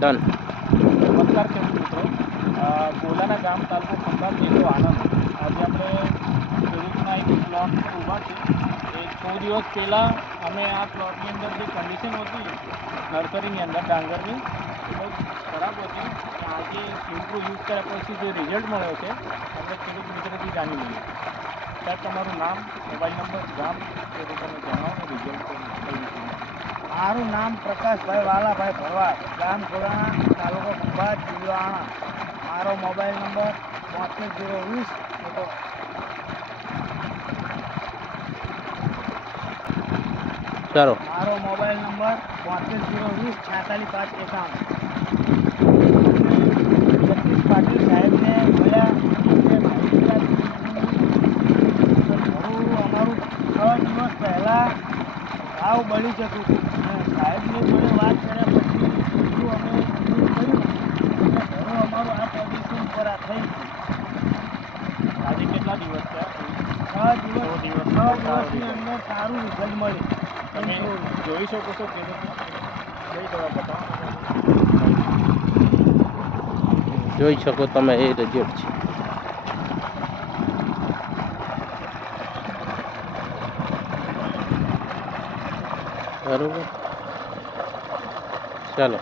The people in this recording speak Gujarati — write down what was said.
ડન. નમસ્કાર ખેડૂત મિત્રો. ગોલાના ગામ તાલુકો ખંભાત જિલ્લો આણંદ. આજે આપણે ખેડૂતના એક પ્લોટ ઊભા છે. એ 6 દિવસ પહેલાં અમે આ પ્લોટની અંદર જે કન્ડિશન હતી નર્સરીની અંદર ડાંગરની એ બહુ ખરાબ હતી. અને આજે ઇમ્પ્રૂવ યુઝ કર્યા પછી જે રિઝલ્ટ મળ્યો છે આપણે ખેડૂત મિત્રથી જાણી લઈએ. સાહેબ, તમારું નામ, મોબાઈલ નંબર, ગામ એ તમે જણાવો ને રિઝલ્ટ કઈ રીતે. મારું નામ પ્રકાશભાઈ વાલાભાઈ ભરવાડ, ગામ ગોળાણા, તાલુકો ખંભાત, જિલ્લો આણંદ. મારો મોબાઈલ નંબર 75020. ચાલો. મારો મોબાઈલ નંબર 75020 46 5 51. જગદીશ પાટીલ સાહેબને મળ્યા એટલે માહિતી આપી. અમારું 6 દિવસ પહેલાં ભાવ બળી જતું હતું અને સાહેબની જોડે વાત કર્યા પછી એટલું અમે યુઝ કર્યું એટલે ઘણું અમારું આ પોઝિશન પર આ થઈ ગયું. આજે કેટલા દિવસ થયા? 6 દિવસની અંદર સારું રિઝલ્ટ મળ્યું. તમે જોઈ શકો છો ખેડૂતમાં કઈ દવા બતાવો. જોઈ શકો તમે એ રિઝલ્ટ છે. બરોબર, ચાલો.